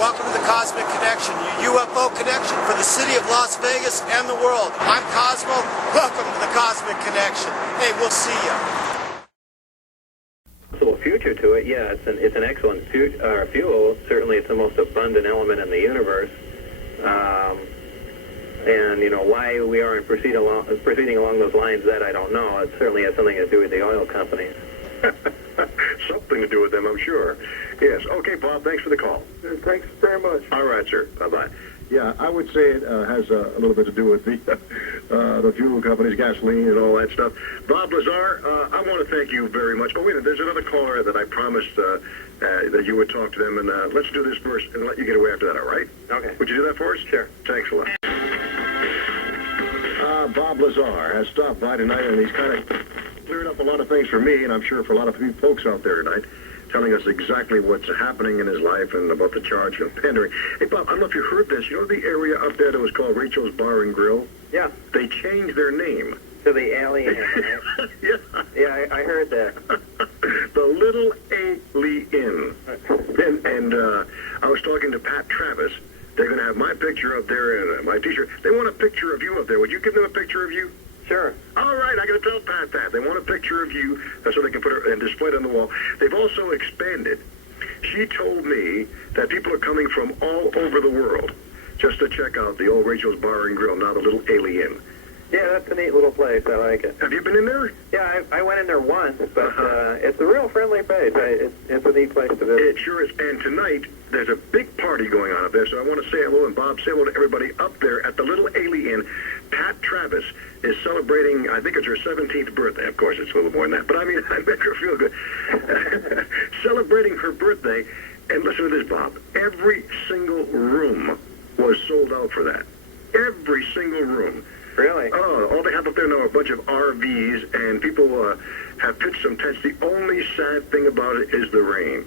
Welcome to the Cosmic Connection, your UFO connection for the city of Las Vegas and the world. I'm Cosmo. Welcome to the Cosmic Connection. Hey, we'll see you. So a future to it, yeah, it's an excellent fuel. Certainly it's the most abundant element in the universe. And, you know, why we aren't proceeding along those lines, that I don't know. It certainly has something to do with the oil companies. Something to do with them, I'm sure. Yes. Okay, Bob, thanks for the call. Thanks very much. All right, sir. Bye-bye. Yeah, I would say it has a little bit to do with the fuel companies, gasoline, and all that stuff. Bob Lazar, I want to thank you very much. Oh, wait a minute, there's another caller that I promised that you would talk to them, and let's do this first and let you get away after that, all right? Okay. Would you do that for us? Sure. Thanks a lot. Bob Lazar has stopped by tonight, and he's kind of cleared up a lot of things for me, and I'm sure for a lot of you folks out there tonight, telling us exactly what's happening in his life and about the charge of pandering. Hey, Bob, I don't know if you heard this. You know the area up there that was called Rachel's Bar and Grill? Yeah. They changed their name. To the alien, right? Yeah. Yeah, I heard that. The Little Alien. And I was talking to Pat Travis. They're going to have my picture up there and my T-shirt. They want a picture of you up there. Would you give them a picture of you? Sure. All right, I got to tell Pat that. They want a picture of you so they can put it and display it on the wall. They've also expanded. She told me that people are coming from all over the world just to check out the old Rachel's Bar and Grill, now the Little Alien. Yeah, that's a neat little place. I like it. Have you been in there? Yeah, I went in there once, but it's a real friendly place. It's a neat place to visit. It sure is. And tonight, there's a big party going on up there, so I want to say hello, and Bob, say hello to everybody up there at the Little Alien. Pat Travis is celebrating, I think it's her 17th birthday. Of course, it's a little more than that, but I mean, I make her feel good. Celebrating her birthday, and listen to this, Bob. Every single room was sold out for that. Every single room. Really? Oh, all they have up there now are a bunch of RVs, and people have pitched some tents. The only sad thing about it is the rain.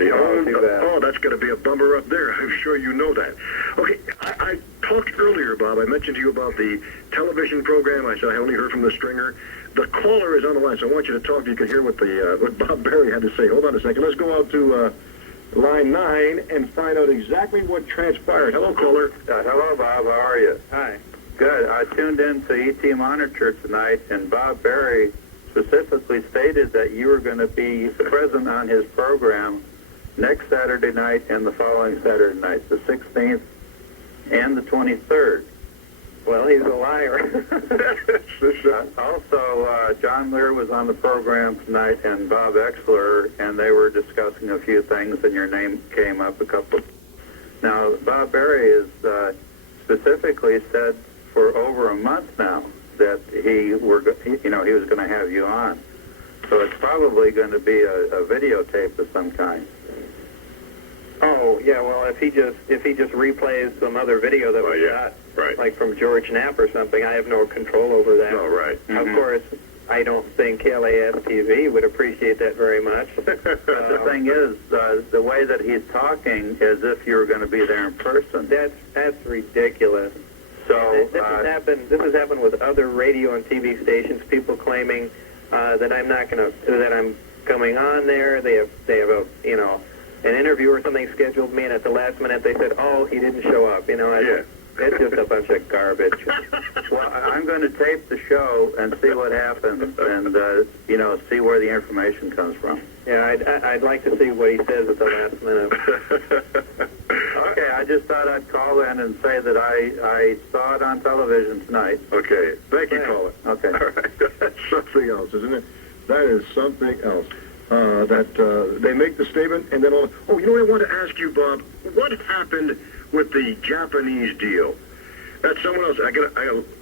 Oh, that's going to be a bummer up there. I'm sure you know that. Okay, I talked earlier, Bob. I mentioned to you about the television program. I said I only heard from the stringer. The caller is on the line, so I want you to talk if you can hear what Bob Berry had to say. Hold on a second. Let's go out to line 9 and find out exactly what transpired. Hello, caller. Hello, Bob. How are you? Hi. Good. I tuned in to ET Monitor tonight, and Bob Berry specifically stated that you were going to be present on his program next Saturday night and the following Saturday night, the 16th and the 23rd. Well, he's a liar. Also, John Lear was on the program tonight, and Bob Exler, and they were discussing a few things, and your name came up a couple. Now, Bob Berry is specifically said for over a month now that he was going to have you on. So it's probably going to be a videotape of some kind. Oh, yeah, well, if he just replays some other video that was shot, right, like from George Knapp or something, I have no control over that. Oh, right. Of course, I don't think KLAS-TV would appreciate that very much. The thing is, the way that he's talking as if you were going to be there in person. That's ridiculous. So this has happened with other radio and TV stations. People claiming that I'm coming on there. They have an interview or something scheduled me, and at the last minute they said, "Oh, he didn't show up." It's just a bunch of garbage. Well, I'm going to tape the show and see what happens, and see where the information comes from. Yeah, I'd like to see what he says at the last minute. Okay, I just thought I'd call in and say that I saw it on television tonight. Okay, thank you, caller. Okay. All right. That's something else, isn't it? That is something else. They make the statement, and then Oh, you know what I want to ask you, Bob? What happened with the Japanese deal? That's someone else. I got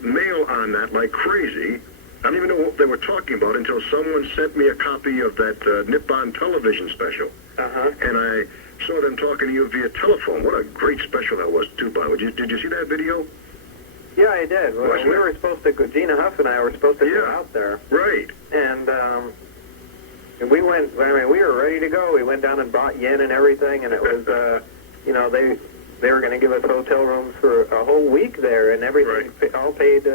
mail on that like crazy. I don't even know what they were talking about until someone sent me a copy of that Nippon television special. And I saw them talking to you via telephone. What a great special that was, too, Bob. Did you see that video? Yeah, I did. Well, we were supposed to go, Gina Huff and I were supposed to go out there. Right. And we went, we were ready to go. We went down and bought yen and everything, and it was, they were going to give us hotel rooms for a whole week there, and everything, all paid,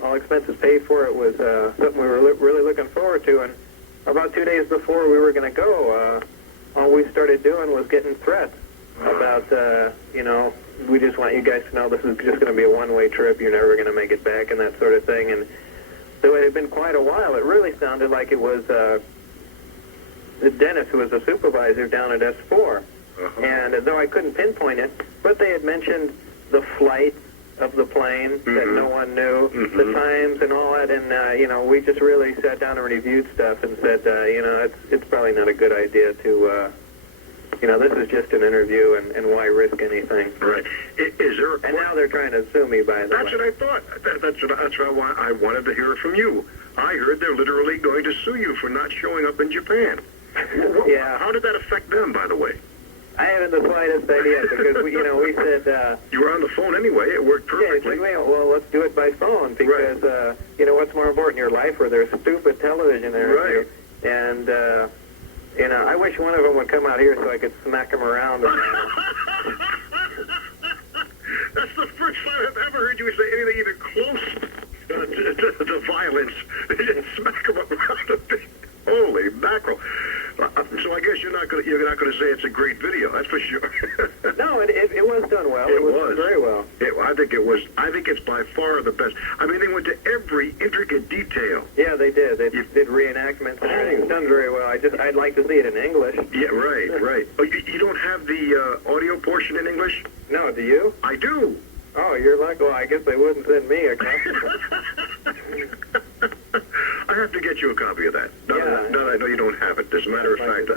all expenses paid for. It was something we were really looking forward to. And about 2 days before we were going to go, all we started doing was getting threats. about, we just want you guys to know this is just going to be a one-way trip. You're never going to make it back and that sort of thing. And though it had been quite a while, it really sounded like it was Dennis, who was a supervisor down at S4. And though I couldn't pinpoint it, but they had mentioned the flight of the plane that no one knew, the times and all that, and we just really sat down and reviewed stuff and said, it's probably not a good idea to, this is just an interview, and why risk anything? Right. Is there? And now they're trying to sue me, by the way. That's what I thought. That's why I wanted to hear it from you. I heard they're literally going to sue you for not showing up in Japan. Yeah. How did that affect them, by the way? I haven't the slightest idea, because we said... you were on the phone anyway. It worked perfectly. Yeah, well, let's do it by phone, because, what's more important in your life, or there's stupid television interview. Right. And, I wish one of them would come out here so I could smack them around. That's the first time I've ever heard you say anything even close to violence. Smack them around a bit. Holy mackerel! So I guess you're not going to say it's a great video. That's for sure. No, it was done well. It was done very well. I think it's by far the best. I mean, they went to every intricate detail. Yeah, they did. They did reenactments and everything. It's done very well. I'd like to see it in English. Yeah, right. Oh, you don't have the audio portion in English? No, do you? I do. Oh, you're like, well, I guess they wouldn't send me a copy. I have to get you a copy of that. Now that I know you don't have it. As a matter of fact,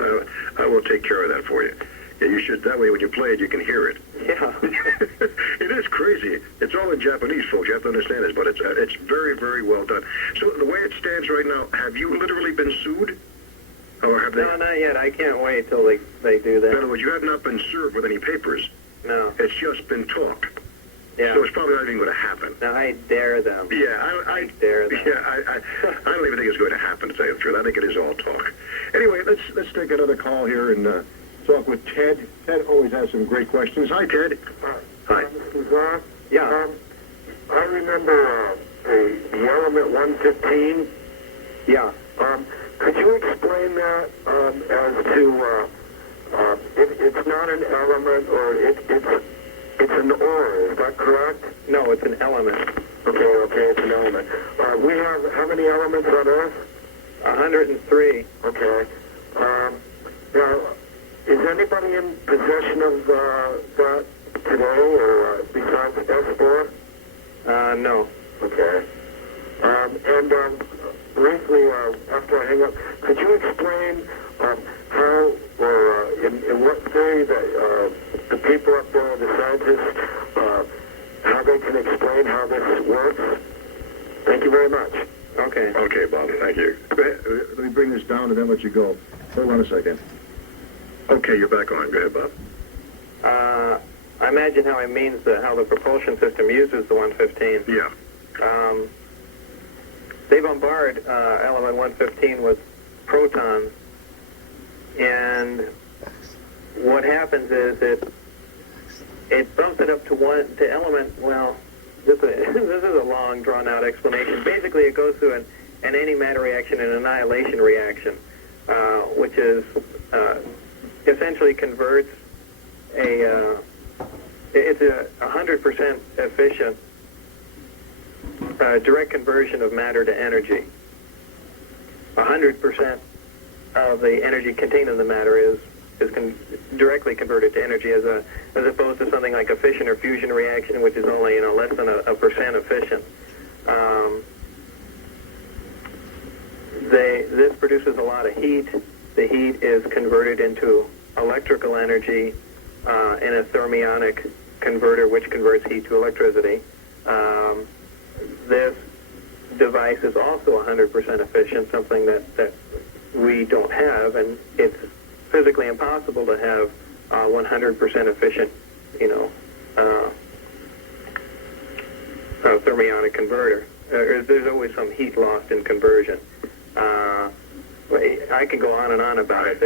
I will take care of that for you. Yeah, you should. That way, when you play it, you can hear it. Yeah. It is crazy. It's all in Japanese, folks. You have to understand this, but it's very, very well done. So the way it stands right now, have you literally been sued? Or have they? No, not yet. I can't wait till they do that. In other words, you have not been served with any papers. No. It's just been talk. Yeah. So it's probably not even going to happen. No, I dare them. Yeah, I dare them. Yeah, I don't even think it's going to happen, to tell you the truth. I think it is all talk. Anyway, let's take another call here and talk with Ted. Ted always has some great questions. Hi, Ted. Hi. Lazar? Yeah. I remember the element 115. Yeah. Could you explain that as to it's not an element, or it's an ore, is that correct? No, it's an element. Okay, it's an element. We have how many elements on Earth? 103. Okay. Now, is anybody in possession of that today, or besides S4? No. Okay. And briefly, after I hang up, could you explain how, or in what theory that the people up there, the scientists, how they can explain how this works? Thank you very much. Okay. Okay, Bob. Thank you. Let me bring this down and then let you go. Hold on a second. Okay, you're back on. Go ahead, Bob. I imagine how it means how the propulsion system uses the 115. Yeah. They bombard element 115 with protons, and what happens is it bumps it up to element. Well, this is a long, drawn-out explanation. Basically, it goes through an antimatter reaction and annihilation reaction, which is essentially converts it's a 100% efficient direct conversion of matter to energy. 100% of the energy contained in the matter is directly converted to energy, as opposed to something like a fission or fusion reaction, which is only less than a percent efficient. This produces a lot of heat. The heat is converted into electrical energy in a thermionic converter, which converts heat to electricity. This device is also 100% efficient, something that we don't have, and it's physically impossible to have 100% efficient, thermionic converter. There's always some heat lost in conversion. I can go on and on about it.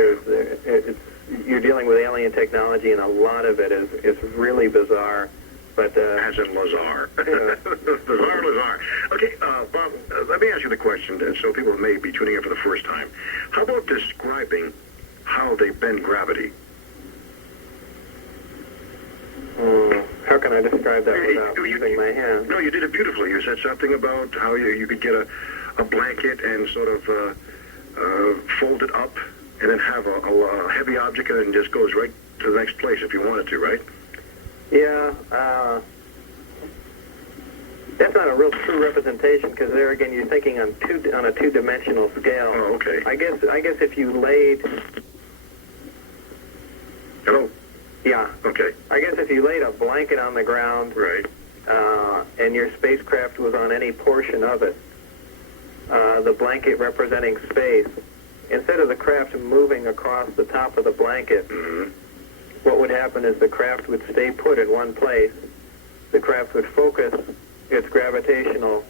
You're dealing with alien technology, and a lot of it is really bizarre. But as in Lazar. Lazar. Okay, Bob, let me ask you the question, so people may be tuning in for the first time. How about describing how they bend gravity? can I describe that without using my hands? No, you did it beautifully. You said something about how you could get a blanket and sort of fold it up and then have a heavy object and just goes right to the next place if you wanted to, right? Yeah, that's not a real true representation because there again you're thinking on a two-dimensional scale. Oh, okay. I guess if you laid. Hello? Yeah. Okay. I guess if you laid a blanket on the ground, Right. And your spacecraft was on any portion of it, the blanket representing space, instead of the craft moving across the top of the blanket, what would happen is the craft would stay put in one place. The craft would focus its gravitational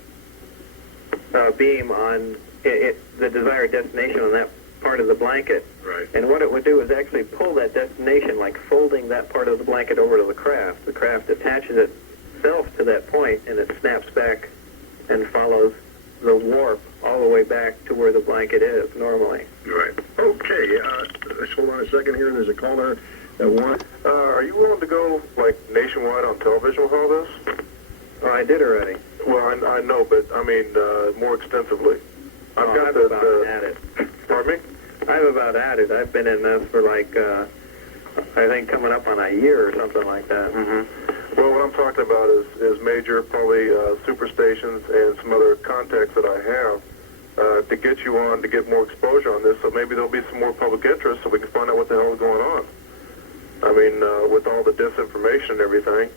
beam on the desired destination on that part of the blanket. Right. And what it would do is actually pull that destination, like folding that part of the blanket over to the craft. The craft attaches itself to that point, and it snaps back and follows the warp all the way back to where the blanket is normally. Right. Okay. Let's hold on a second here. There's a caller that wants. Are you willing to go, like, nationwide on television with all this? Oh, I did already. Well, I know, but, I mean, more extensively. I've got I've about had it. Pardon me? I've about had it. I've been in this for like, I think coming up on a year or something like that. Well, what I'm talking about is major, probably superstations and some other contacts that I have to get you on, to get more exposure on this, so maybe there'll be some more public interest so we can find out what the hell is going on. I mean, with all the disinformation and everything,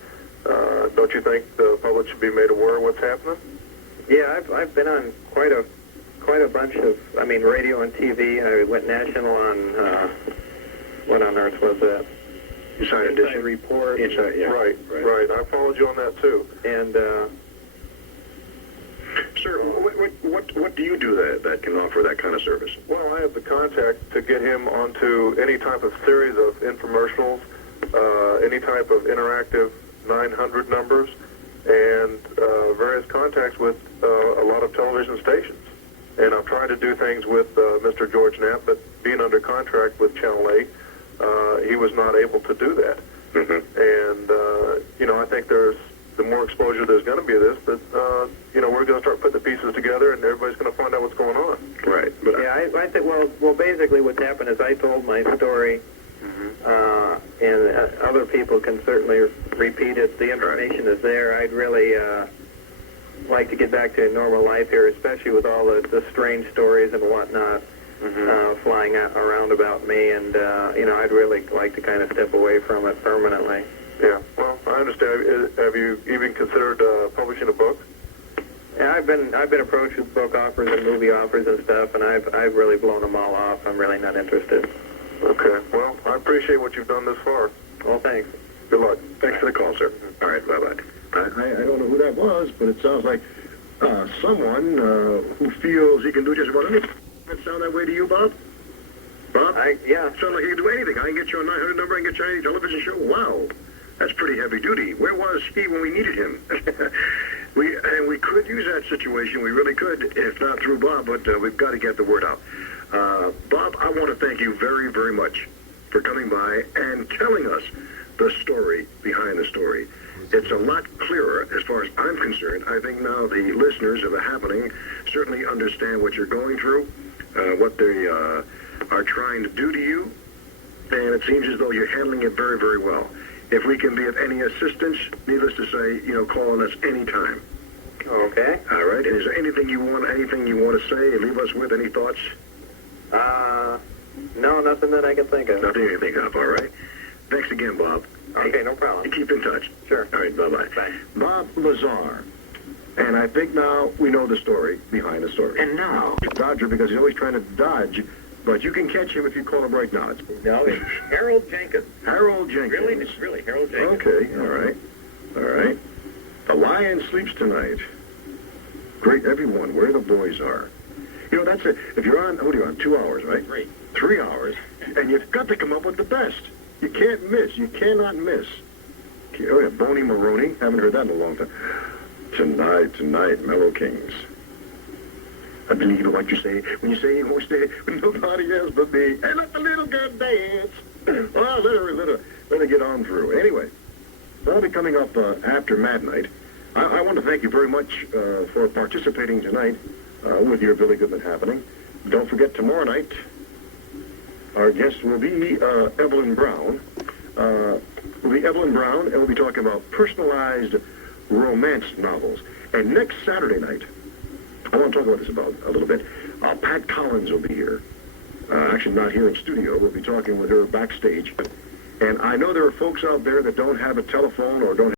don't you think the public should be made aware of what's happening? Yeah, I've been on quite a bunch of, I mean, radio and TV. I went national on, what on earth was that? Inside Report. Inside, yeah. Right. I followed you on that too. And, Sir, what do you do that can offer that kind of service? Well, I have the contact to get him onto any type of series of infomercials, any type of interactive 900 numbers, and various contacts with a lot of television stations. And I've tried to do things with Mr. George Knapp, but being under contract with Channel 8, he was not able to do that. And, you know, I think the more exposure there's going to be of this, that, you know, we're going to start putting the pieces together and everybody's going to find out what's going on. Right. But yeah, I think, well, basically what's happened is I told my story, and other people can certainly repeat it. The information is there. I'd really like to get back to normal life here, especially with all the strange stories and whatnot flying around about me, and you know, I'd really like to kind of step away from it permanently. Yeah, well, I understand. Have you even considered publishing a book? Yeah, I've been approached with book offers and movie offers and stuff, and I've really blown them all off. I'm really not interested. Okay, well, I appreciate what you've done this far. Well, thanks. Good luck. thanks for the call, sir. All right, bye-bye. I don't know who that was, but it sounds like someone who feels he can do just about anything. Does that sound that way to you, Bob? Bob? Yeah. Sounds like he can do anything. I can get you a 900 number, I can get you any television show. Wow. That's pretty heavy duty. Where was he when we needed him? We could use that situation. We really could, if not through Bob, but we've got to get the word out. Bob, I want to thank you very, very much for coming by and telling us the story behind the story. It's a lot clearer as far as I'm concerned. I think now the listeners of The Happening certainly understand what you're going through, what they are trying to do to you, and it seems as though you're handling it very, very well. If we can be of any assistance, needless to say, you know, call on us anytime. Okay. All right. And is there anything you want to say, leave us with, any thoughts? No, nothing that I can think of. Nothing you can think of, all right. Thanks again, Bob. Okay, no problem. Keep in touch. Sure. All right, bye-bye. Bye. Bob Lazar. And I think now we know the story behind the story. And now... Dodger, because he's always trying to dodge, but you can catch him if you call him right now. No, it's Harold Jenkins. Harold Jenkins. Really? It's really Harold Jenkins. Okay, all right. All right. The lion sleeps tonight. Great, everyone, where the boys are. You know, that's it. If you're on, what are you on, 2 hours, right? 3. 3 hours, and you've got to come up with the best. You can't miss. You cannot miss. Oh, yeah, Boney Maroney. Haven't heard that in a long time. Tonight, Mellow Kings. I believe in what you say when you say you won't stay with nobody else but me. And let the little girl dance. Oh, let her get on through. Anyway, That'll be coming up after midnight. I want to thank you very much for participating tonight with your Billy Goodman Happening. Don't forget, tomorrow night, our guest will be Evelyn Brown. And we'll be talking about personalized romance novels. And next Saturday night, I want to talk about this about a little bit. Pat Collins will be here. Actually, not here in studio. We'll be talking with her backstage. And I know there are folks out there that don't have a telephone or don't